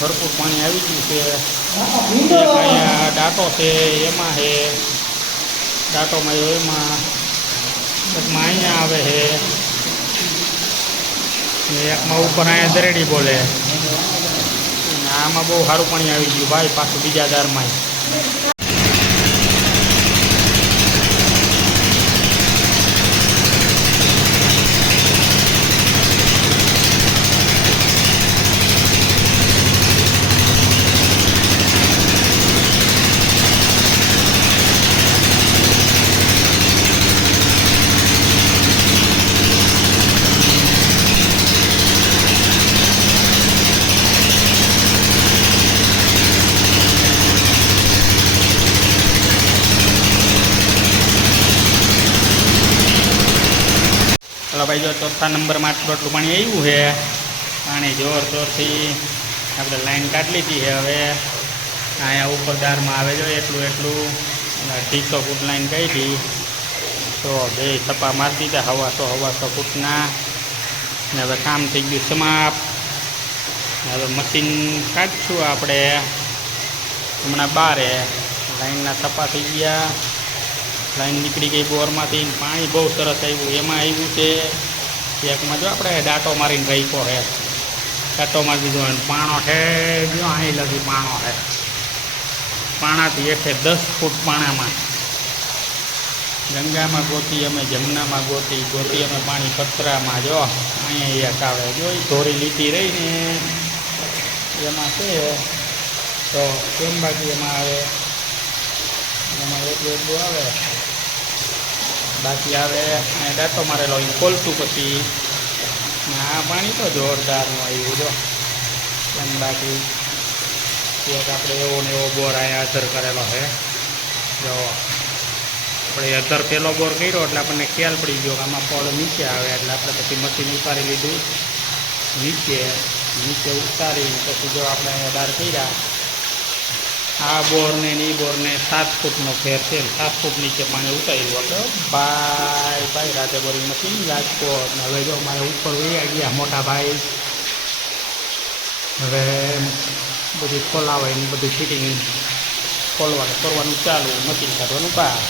ભરપૂર પાણી આવી ગયું છે। એક અહીંયા ડાટો છે એમાં છે, ડાટોમાં એમાં એકમાં અહીંયા આવે છે, એકમાં ઉપર અહીંયા દરેડી બોલે। આમાં બહુ સારું પાણી આવી ગયું ભાઈ, પાછું બીજા દારમાં। चलो भाई जो चौथा नंबर में आटलू आटलू पानी आव्यू है, पानी जोर जोर थी आपणे लाइन काढी लीधी है। हवे अहींया ऊपर दार में आवे जो एटलू एटलू 250 फूट लाइन काढी तो बे छप्पा मारी दीधा 100 फूटना। हवे काम थई गयुं समाप्त। हवे मशीन काढशुं आपणे हमणां बारे। लाइनना छप्पा थई गया, लाइन निकली गई बोर में। पानी बहुत सरस आव्યું। एमां आव्યું છે एकमां जो આપણે डाटो मारीने राख्यो है, डाटो मारी दीधो है। पाणो है जो અહીં लगी पाणो है, पाणाथी हेठे 10 फूट पाणामां गंगा में गोती अमे, जमुना में गोती गोती अमे पानी कचरा में। जो अहीं एक आवे जो धोरी लीटी रही ने एमां छे तो केम बाकी एमां आवे, एमां એટલું એટલું આવે। बाकी आवे डाटो मारेलो खोलतुं पछी आ पाणी तो जोरदारनुं आव्युं जो एम। बाकी एक आपणे एवो ने एवो बोर अहींया अधर करेलो है जो આપણે અધર પહેલો બોર કર્યો એટલે આપણને ખ્યાલ પડી ગયો કે આમાં પળ નીચે આવે એટલે આપણે પછી મશીન ઉતારી લીધું નીચે ઉતારી પછી જો આપણે અડાર કર્યા आ बोर ने नी बोर ने 7 फूटनो फेर है। 7 फूट नीचे पानी उतार्યું तो बाय बाय राधे बोरी मशीन રાજકોટ। हवे जो मारे ऊपर वही गया मोटा भाई, हवे बधी खोलावे बधी फिटिंग खोलवानुं करवानुं चालू, मशीन काढवानुं बहार।